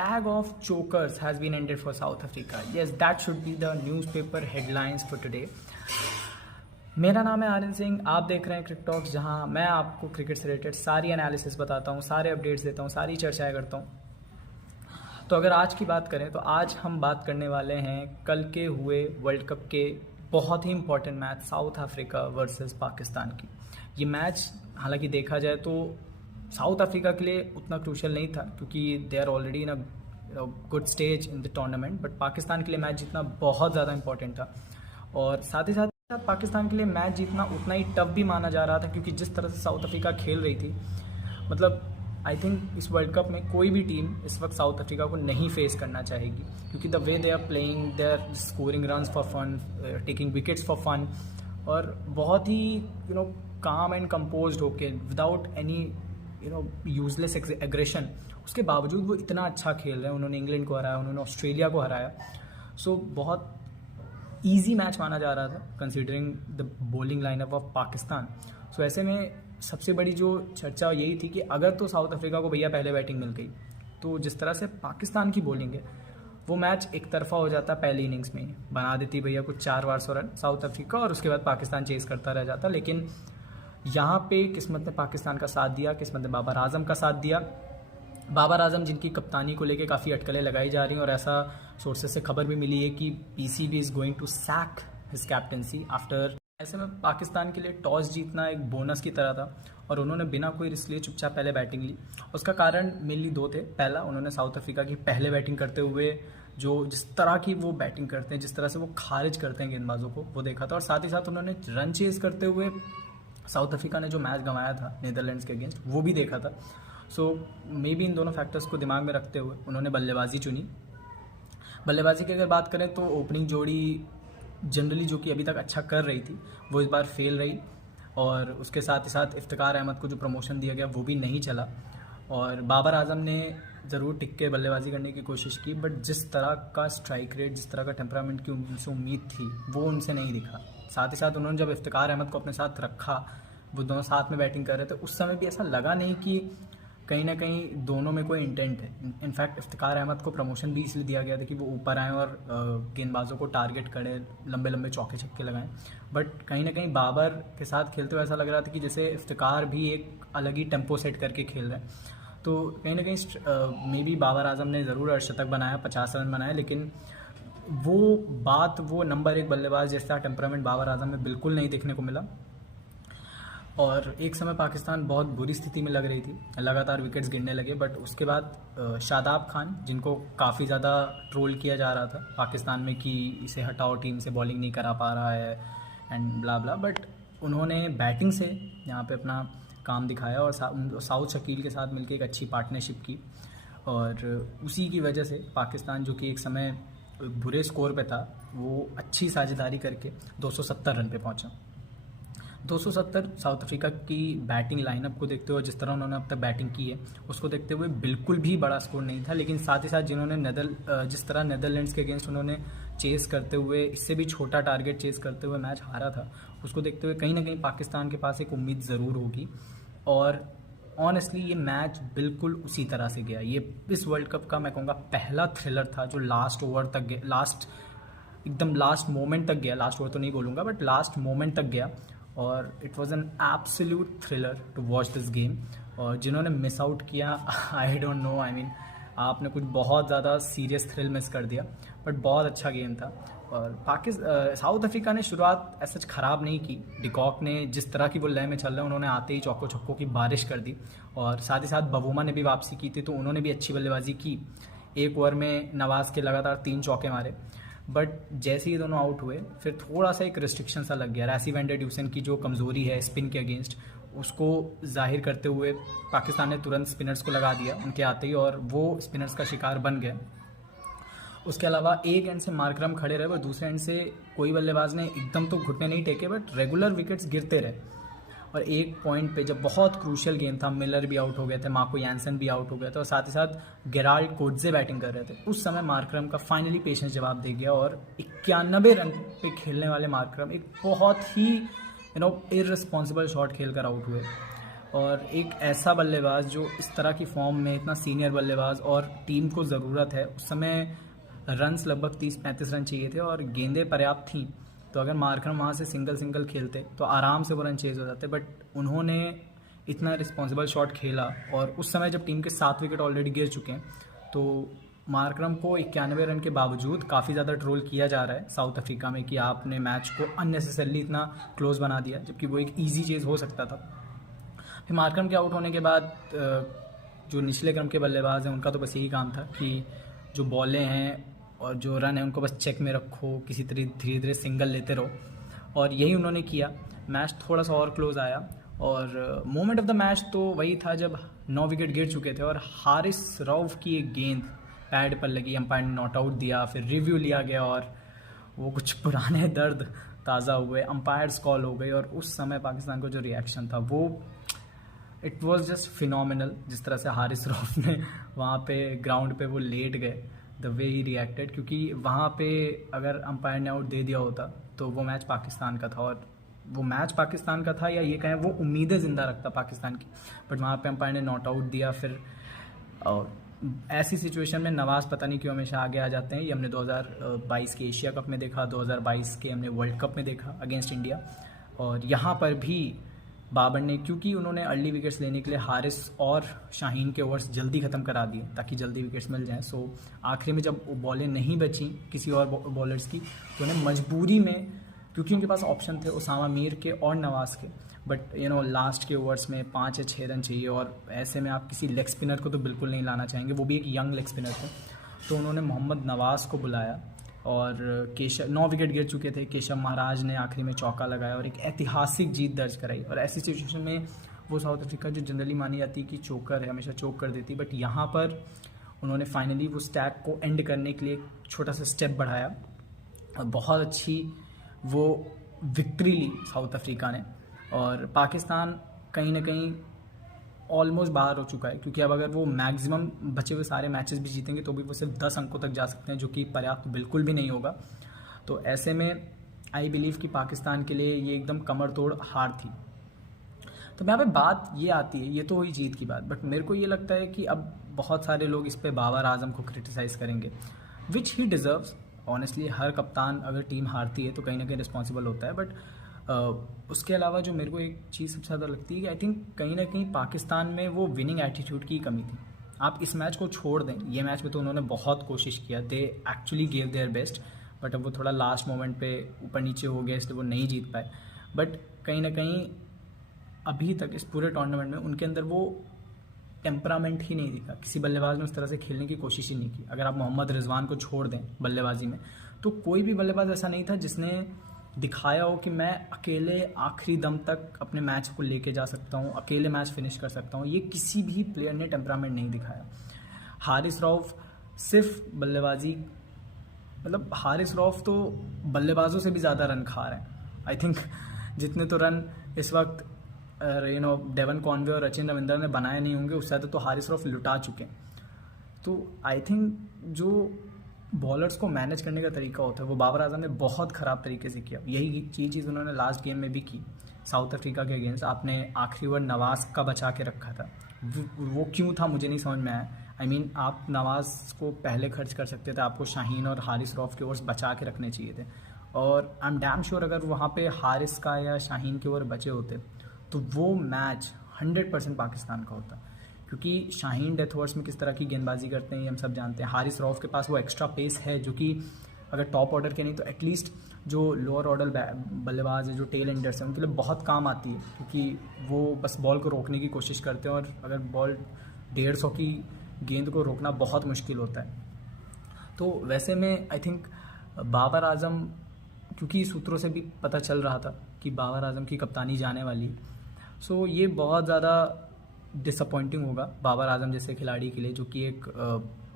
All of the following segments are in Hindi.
tag of chokers has been ended for South Africa. Yes, that should be the newspaper headlines for today. मेरा नाम है आर्यन सिंह, आप देख रहे हैं क्रिकेट टॉक्स, जहां मैं आपको क्रिकेट से रिलेटेड सारी एनालिसिस बताता हूं, सारे अपडेट्स देता हूं, सारी चर्चाएं करता हूं। तो अगर आज की बात करें तो आज हम बात करने वाले हैं कल के हुए वर्ल्ड कप के बहुत ही important match South Africa versus Pakistan की। ये मैच हालांकि देखा जाए तो साउथ अफ्रीका के लिए उतना क्रूशियल नहीं था क्योंकि they are already in a good stage in the tournament, but Pakistan के लिए मैच जीतना बहुत ज़्यादा इंपॉर्टेंट था। और साथ ही साथ पाकिस्तान के लिए मैच जीतना उतना ही टफ भी माना जा रहा था क्योंकि जिस तरह से साउथ अफ्रीका खेल रही थी, मतलब आई थिंक इस वर्ल्ड कप में कोई भी टीम इस वक्त साउथ अफ्रीका को नहीं फेस करना चाहेगी क्योंकि the way they are playing, they are scoring runs for fun, taking wickets for fun, और बहुत ही काम एंड कंपोज्ड होके विदाउट एनी यूजलेस एग्रेशन, उसके बावजूद वो इतना अच्छा खेल रहे हैं। उन्होंने इंग्लैंड को हराया, उन्होंने ऑस्ट्रेलिया को हराया। सो बहुत ईजी मैच माना जा रहा था considering the bowling lineup of Pakistan. So ऐसे में सबसे बड़ी जो चर्चा यही थी कि अगर तो साउथ अफ्रीका को भैया पहले बैटिंग मिल गई तो जिस तरह से पाकिस्तान की बॉलिंग है वो मैच एक तरफा हो जाता पहली इनिंग्स में ही, बना देती भैया कुछ 400 रन साउथ अफ्रीका और उसके बाद पाकिस्तान चेस करता रह जाता। लेकिन यहाँ पे किस्मत ने पाकिस्तान का साथ दिया, किस्मत ने बाबर आजम का साथ दिया। बाबर आजम जिनकी कप्तानी को लेके काफ़ी अटकलें लगाई जा रही हैं और ऐसा सोर्सेज से खबर भी मिली है कि PCB is going to sack his captaincy after. ऐसे में पाकिस्तान के लिए टॉस जीतना एक बोनस की तरह था और उन्होंने बिना कोई रिस्क लिए चुपचाप पहले बैटिंग ली। उसका कारण मेनली दो थे। पहला, उन्होंने साउथ अफ्रीका की पहले बैटिंग करते हुए जो जिस तरह की वो बैटिंग करते हैं, जिस तरह से वो खारिज करते हैं गेंदबाजों को, वो देखा था। और साथ ही साथ उन्होंने रन चेज करते हुए साउथ अफ्रीका ने जो मैच गंवाया था नीदरलैंड्स के अगेंस्ट, वो भी देखा था। सो मे बी इन दोनों फैक्टर्स को दिमाग में रखते हुए उन्होंने बल्लेबाजी चुनी। बल्लेबाजी की अगर बात करें तो ओपनिंग जोड़ी जनरली जो कि अभी तक अच्छा कर रही थी वो इस बार फेल रही, और उसके साथ ही साथ इफ्तिकार अहमद को जो प्रमोशन दिया गया वो भी नहीं चला। और बाबर आजम ने ज़रूर टिक के बल्लेबाजी करने की कोशिश की, बट जिस तरह का स्ट्राइक रेट, जिस तरह का टेम्परामेंट की उनसे उम्मीद थी वो उनसे नहीं दिखा। साथ ही साथ उन्होंने जब इफ्तिकार अहमद को अपने साथ रखा, वो दोनों साथ में बैटिंग कर रहे थे, उस समय भी ऐसा लगा नहीं कि कहीं ना कहीं दोनों में कोई इंटेंट है। इनफैक्ट इफ्तिकार अहमद को प्रमोशन भी इसलिए दिया गया था कि वो ऊपर आएँ और गेंदबाजों को टारगेट करें, लंबे लंबे चौके छक्के लगाएं। बट कहीं ना कहीं बाबर के साथ खेलते हुए ऐसा लग रहा था कि जैसे इफ्तिकार भी एक अलग ही टेम्पो सेट करके खेल रहे हैं। तो कहीं ना कहीं मे बी बाबर आजम ने ज़रूर अर्धशतक बनाया, 50 रन बनाए, लेकिन वो नंबर 1 बल्लेबाज जैसा टेम्परामेंट बाबर आजम में बिल्कुल नहीं देखने को मिला। और एक समय पाकिस्तान बहुत बुरी स्थिति में लग रही थी, लगातार विकेट्स गिरने लगे। बट उसके बाद शादाब खान, जिनको काफ़ी ज़्यादा ट्रोल किया जा रहा था पाकिस्तान में कि इसे हटाओ, टीम से बॉलिंग नहीं करा पा रहा है एंड ब्ला ब्ला, बट उन्होंने बैटिंग से यहाँ पे अपना काम दिखाया और साउथ शकील के साथ मिलकर एक अच्छी पार्टनरशिप की, और उसी की वजह से पाकिस्तान जो कि एक समय बुरे स्कोर पे था वो अच्छी साझेदारी करके 270 रन पे पहुंचा। 270 साउथ अफ्रीका की बैटिंग लाइनअप को देखते हुए, जिस तरह उन्होंने अब तक बैटिंग की है उसको देखते हुए बिल्कुल भी बड़ा स्कोर नहीं था। लेकिन साथ ही साथ जिस तरह नीदरलैंड्स के अगेंस्ट उन्होंने चेस करते हुए, इससे भी छोटा टारगेट चेस करते हुए मैच हारा था, उसको देखते हुए कहीं ना कहीं पाकिस्तान के पास एक उम्मीद ज़रूर होगी। और ऑनेस्टली ये मैच बिल्कुल उसी तरह से गया। ये इस वर्ल्ड कप का मैं कहूँगा पहला थ्रिलर था जो लास्ट ओवर तक गया, एकदम लास्ट मोमेंट तक गया। लास्ट ओवर तो नहीं बोलूँगा, बट लास्ट मोमेंट तक गया, और it was an absolute thriller to watch this game. और जिन्होंने मिस आउट किया, I don't know, I mean आपने कुछ बहुत ज़्यादा सीरियस थ्रिल मिस कर दिया, बट बहुत अच्छा गेम था। और साउथ अफ्रीका ने शुरुआत ऐसा ख़राब नहीं की। डिकॉक ने जिस तरह की वो लय में चल रहे हैं, उन्होंने आते ही चौकों छक्कों की बारिश कर दी, और साथ ही साथ बवूमा ने भी वापसी की थी तो उन्होंने भी अच्छी बल्लेबाजी की। एक ओवर में नवाज के लगातार 3 चौके मारे, बट जैसे ही दोनों आउट हुए फिर थोड़ा सा एक रिस्ट्रिक्शन सा लग गया। रैसी वैन डर ड्यूसन की जो कमज़ोरी है स्पिन के अगेंस्ट, उसको जाहिर करते हुए पाकिस्तान ने तुरंत स्पिनर्स को लगा दिया उनके आते ही, और वो स्पिनर्स का शिकार बन गए। उसके अलावा एक एंड से मार्करम खड़े रहे, वो दूसरे एंड से कोई बल्लेबाज ने एकदम तो घुटने नहीं टेके, बट रेगुलर विकेट्स गिरते रहे। और एक पॉइंट पे जब बहुत क्रूशियल गेम था, मिलर भी आउट हो गए थे, मार्को यानसन भी आउट हो गए थे, और साथ ही साथ गेराल्ड कोट्जे बैटिंग कर रहे थे, उस समय मार्करम का फाइनली पेशेंस जवाब दे गया, और 91 रन पे खेलने वाले मार्करम एक बहुत ही इररिस्पॉन्सिबल शॉट खेल कर आउट हुए। और एक ऐसा बल्लेबाज जो इस तरह की फॉर्म में, इतना सीनियर बल्लेबाज, और टीम को ज़रूरत है, उस समय रन्स लगभग 30-35 रन चाहिए थे और गेंदें पर्याप्त थीं, तो अगर मार्करम वहाँ से सिंगल खेलते तो आराम से वो रन चेज हो जाते, बट उन्होंने इतना रिस्पॉन्सिबल शॉट खेला। और उस समय जब टीम के 7 विकेट ऑलरेडी गिर चुके हैं, तो मार्करम को 91 रन के बावजूद काफ़ी ज़्यादा ट्रोल किया जा रहा है साउथ अफ्रीका में कि आपने मैच को अननेसेसरली इतना क्लोज बना दिया, जबकि वो एक ईजी चेज हो सकता था। फिर मार्करम के आउट होने के बाद जो निचले क्रम के बल्लेबाज हैं उनका तो बस यही काम था कि जो बॉलें हैं और जो रन है उनको बस चेक में रखो, किसी तरह धीरे धीरे सिंगल लेते रहो, और यही उन्होंने किया। मैच थोड़ा सा और क्लोज आया और मोमेंट ऑफ द मैच तो वही था जब 9 विकेट गिर चुके थे और हारिस रऊफ की एक गेंद पैड पर लगी, अंपायर ने नॉट आउट दिया, फिर रिव्यू लिया गया और वो कुछ पुराने दर्द ताज़ा हुए, अंपायर्स कॉल हो गई, और उस समय पाकिस्तान को जो रिएक्शन था वो इट वाज जस्ट फिनोमिनल। जिस तरह से हारिस रऊफ ने वहाँ पे ग्राउंड पे वो लेट गए, द वे ही रिएक्टेड, क्योंकि वहाँ पे अगर अंपायर ने आउट दे दिया होता तो वो मैच पाकिस्तान का था, और वो मैच पाकिस्तान का था, या ये कहें वो उम्मीदें ज़िंदा रखता पाकिस्तान की, बट वहाँ पे अंपायर ने नॉट आउट दिया। फिर और ऐसी सिचुएशन में नवाज़ पता नहीं क्यों हमेशा आगे आ जाते हैं। ये हमने 2022 के एशिया कप में देखा, 2022 के हमने वर्ल्ड कप में देखा अगेंस्ट इंडिया, और यहाँ पर भी बाबर ने, क्योंकि उन्होंने अर्ली विकेट्स लेने के लिए हारिस और शाहीन के ओवर्स जल्दी ख़त्म करा दिए ताकि जल्दी विकेट्स मिल जाएं, सो आखिरी में जब बॉलें नहीं बची किसी और बॉलर्स की, तो उन्हें मजबूरी में, क्योंकि उनके पास ऑप्शन थे उसामा मीर के और नवाज़ के, बट लास्ट के ओवर्स में 5 या 6 रन चाहिए, और ऐसे में आप किसी लेग स्पिनर को तो बिल्कुल नहीं लाना चाहेंगे, वो भी एक यंग लेग स्पिनर थे। तो उन्होंने मोहम्मद नवाज़ को बुलाया और केशव, 9 विकेट गिर चुके थे, केशव महाराज ने आखिरी में चौका लगाया और एक ऐतिहासिक जीत दर्ज कराई। और ऐसी सिचुएशन में वो साउथ अफ्रीका जो जनरली मानी जाती है कि चोकर है, हमेशा चोक कर देती, बट यहाँ पर उन्होंने फाइनली वो स्टैक को एंड करने के लिए एक छोटा सा स्टेप बढ़ाया और बहुत अच्छी वो विक्ट्री ली साउथ अफ्रीका ने। और पाकिस्तान कहीं ना कहीं ऑलमोस्ट बाहर हो चुका है, क्योंकि अब अगर वो मैक्सिमम बचे हुए सारे मैचेस भी जीतेंगे तो भी वो सिर्फ 10 अंकों तक जा सकते हैं, जो कि पर्याप्त बिल्कुल भी नहीं होगा। तो ऐसे में आई बिलीव कि पाकिस्तान के लिए ये एकदम कमर तोड़ हार थी। तो यहाँ पे बात ये आती है, ये तो हुई जीत की बात, बट मेरे को ये लगता है कि अब बहुत सारे लोग इस पे बाबर आजम को क्रिटिसाइज़ करेंगे, विच ही डिज़र्व्स। ऑनेस्टली हर कप्तान अगर टीम हारती है तो कहीं ना कहीं रिस्पॉन्सिबल होता है, बट उसके अलावा जो मेरे को एक चीज़ सबसे ज़्यादा लगती है कि आई थिंक कहीं ना कहीं पाकिस्तान में वो विनिंग एटीट्यूड की कमी थी। आप इस मैच को छोड़ दें, ये मैच में तो उन्होंने बहुत कोशिश किया, they actually gave their best, but अब वो थोड़ा लास्ट मोमेंट पे ऊपर नीचे हो गया इसलिए वो नहीं जीत पाए। बट कहीं ना कहीं अभी तक इस पूरे टूर्नामेंट में उनके अंदर वो टेम्परामेंट ही नहीं दिखा, किसी बल्लेबाज ने उस तरह से खेलने की कोशिश ही नहीं की। अगर आप मोहम्मद रिजवान को छोड़ दें बल्लेबाजी में, तो कोई भी बल्लेबाज ऐसा नहीं था जिसने दिखाया हो कि मैं अकेले आखिरी दम तक अपने मैच को लेके जा सकता हूँ, अकेले मैच फिनिश कर सकता हूँ। ये किसी भी प्लेयर ने टेम्परामेंट नहीं दिखाया। हारिस रऊफ सिर्फ बल्लेबाजी, मतलब हारिस रऊफ तो बल्लेबाजों से भी ज़्यादा रन खा रहे हैं। आई थिंक जितने तो रन इस वक्त डेवन कॉनवे और रचिन रविंद्र ने बनाए नहीं होंगे, उससे ज़्यादा तो हारिस रऊफ लुटा चुके हैं। तो आई थिंक जो बॉलर्स को मैनेज करने का तरीका होता है वो बाबर आजम ने बहुत ख़राब तरीके से किया। यही चीज़ उन्होंने लास्ट गेम में भी की साउथ अफ्रीका के अगेंस्ट। आपने आखिरी ओवर नवाज़ का बचा के रखा था, वो क्यों था मुझे नहीं समझ में आया। आई मीन आप नवाज़ को पहले खर्च कर सकते थे, आपको शाहीन और हारिस रऊफ के ओवर्स बचा के रखने चाहिए थे। और आई एम डैम श्योर अगर वहाँ पे हारिस का या शाहीन के ओवर बचे होते तो वो मैच 100% पाकिस्तान का होता, क्योंकि शाहीन डेथ ओवर्स में किस तरह की गेंदबाजी करते हैं ये हम सब जानते हैं। हारिस रऊफ के पास वो एक्स्ट्रा पेस है जो कि अगर टॉप ऑर्डर के नहीं तो एटलीस्ट जो लोअर ऑर्डर बल्लेबाज है, जो टेल एंडर्स हैं, उनके लिए बहुत काम आती है, क्योंकि वो बस बॉल को रोकने की कोशिश करते हैं, और अगर बॉल 150 की गेंद को रोकना बहुत मुश्किल होता है। तो वैसे में आई थिंक बाबर आजम, क्योंकि सूत्रों से भी पता चल रहा था कि बाबर आजम की कप्तानी जाने वाली है, सो ये बहुत ज़्यादा डिसअपॉइंटिंग होगा बाबर आजम जैसे खिलाड़ी के लिए, जो कि एक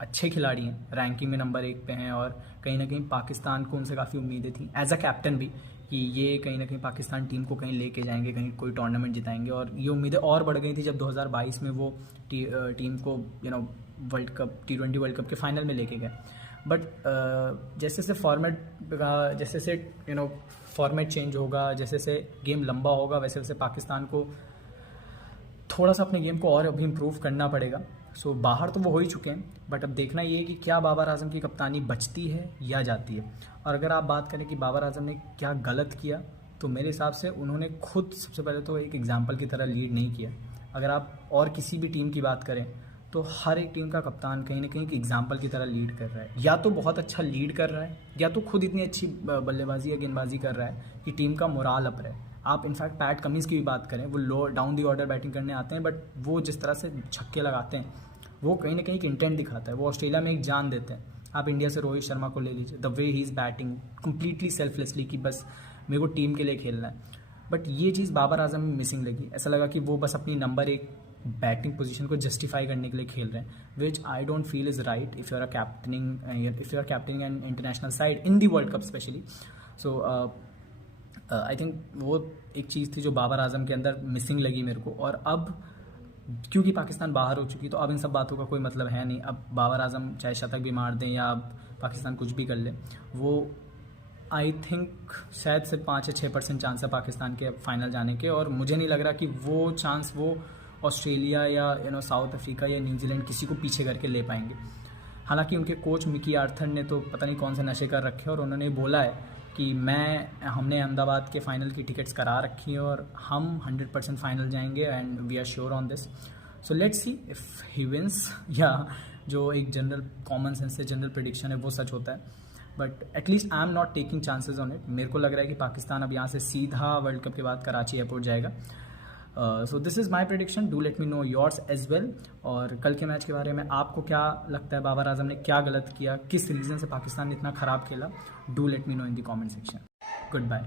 अच्छे खिलाड़ी हैं, रैंकिंग में नंबर 1 पे हैं, और कहीं ना कहीं पाकिस्तान को उनसे काफ़ी उम्मीदें थी एज अ कैप्टन भी कि ये कहीं ना कहीं पाकिस्तान टीम को कहीं लेके जाएंगे, कहीं कोई टूर्नामेंट जिताएंगे। और ये उम्मीदें और बढ़ गई थी जब 2022 में वो टीम को world cup T20 world cup के फाइनल में लेके गए। बट जैसे जैसे फॉर्मेट चेंज होगा, जैसे जैसे गेम लंबा होगा, वैसे वैसे पाकिस्तान को थोड़ा सा अपने गेम को और अभी इम्प्रूव करना पड़ेगा। सो बाहर तो वो हो ही चुके हैं, बट अब देखना ये है कि क्या बाबर आजम की कप्तानी बचती है या जाती है। और अगर आप बात करें कि बाबर आजम ने क्या गलत किया, तो मेरे हिसाब से उन्होंने खुद सबसे पहले तो एक एग्जाम्पल की तरह लीड नहीं किया। अगर आप और किसी भी टीम की बात करें तो हर एक टीम का कप्तान कहीं ना कहीं एक एग्जाम्पल की तरह लीड कर रहा है, या तो बहुत अच्छा लीड कर रहा है या तो खुद इतनी अच्छी बल्लेबाजी या गेंदबाजी कर रहा है कि टीम का मोराल अप रहे। आप इनफैक्ट पैट कमिंस की भी बात करें, वो लो डाउन दी ऑर्डर बैटिंग करने आते हैं, बट वो जिस तरह से छक्के लगाते हैं वो कहीं ना कहीं एक इंटेंट दिखाता है। वो ऑस्ट्रेलिया में एक जान देते हैं। आप इंडिया से रोहित शर्मा को ले लीजिए, the way he is batting completely selflessly कि बस मेरे को टीम के लिए खेलना है। बट ये चीज़ बाबर आजम में मिसिंग लगी। ऐसा लगा कि वो बस अपनी नंबर 1 बैटिंग पोजीशन को जस्टिफाई करने के लिए खेल रहे हैं, which I don't feel is right if you are captaining an international side in the world cup especially. So I think वो एक चीज़ थी जो बाबर आजम के अंदर मिसिंग लगी मेरे को। और अब क्योंकि पाकिस्तान बाहर हो चुकी, तो अब इन सब बातों का कोई मतलब है नहीं। अब बाबर आजम चाहे शतक भी मार दें या अब पाकिस्तान कुछ भी कर ले, वो आई थिंक शायद सिर्फ 5 या 6% चांस है पाकिस्तान के फाइनल जाने के। और मुझे नहीं लग रहा कि वो चांस वो ऑस्ट्रेलिया या साउथ अफ्रीका या न्यूजीलैंड किसी को पीछे करके ले पाएंगे। हालांकि उनके कोच मिकी आर्थर ने तो पता नहीं कौन से नशे कर रखे, और उन्होंने बोला है कि हमने अहमदाबाद के फाइनल की टिकट्स करा रखी है और हम 100% फाइनल जाएंगे and we are sure on this. So let's see if he wins, या जो एक जनरल कॉमन सेंस से जनरल प्रेडिक्शन है वो सच होता है। But at least I am not taking chances on it. मेरे को लग रहा है कि पाकिस्तान अब यहाँ से सीधा वर्ल्ड कप के बाद कराची एयरपोर्ट जाएगा। So this is my prediction, do let me know yours as well. और कल के मैच के बारे में आपको क्या लगता है, बाबर आजम ने क्या गलत किया, किस रीज़न से पाकिस्तान ने इतना ख़राब खेला, do let me know in the comment section. Good bye.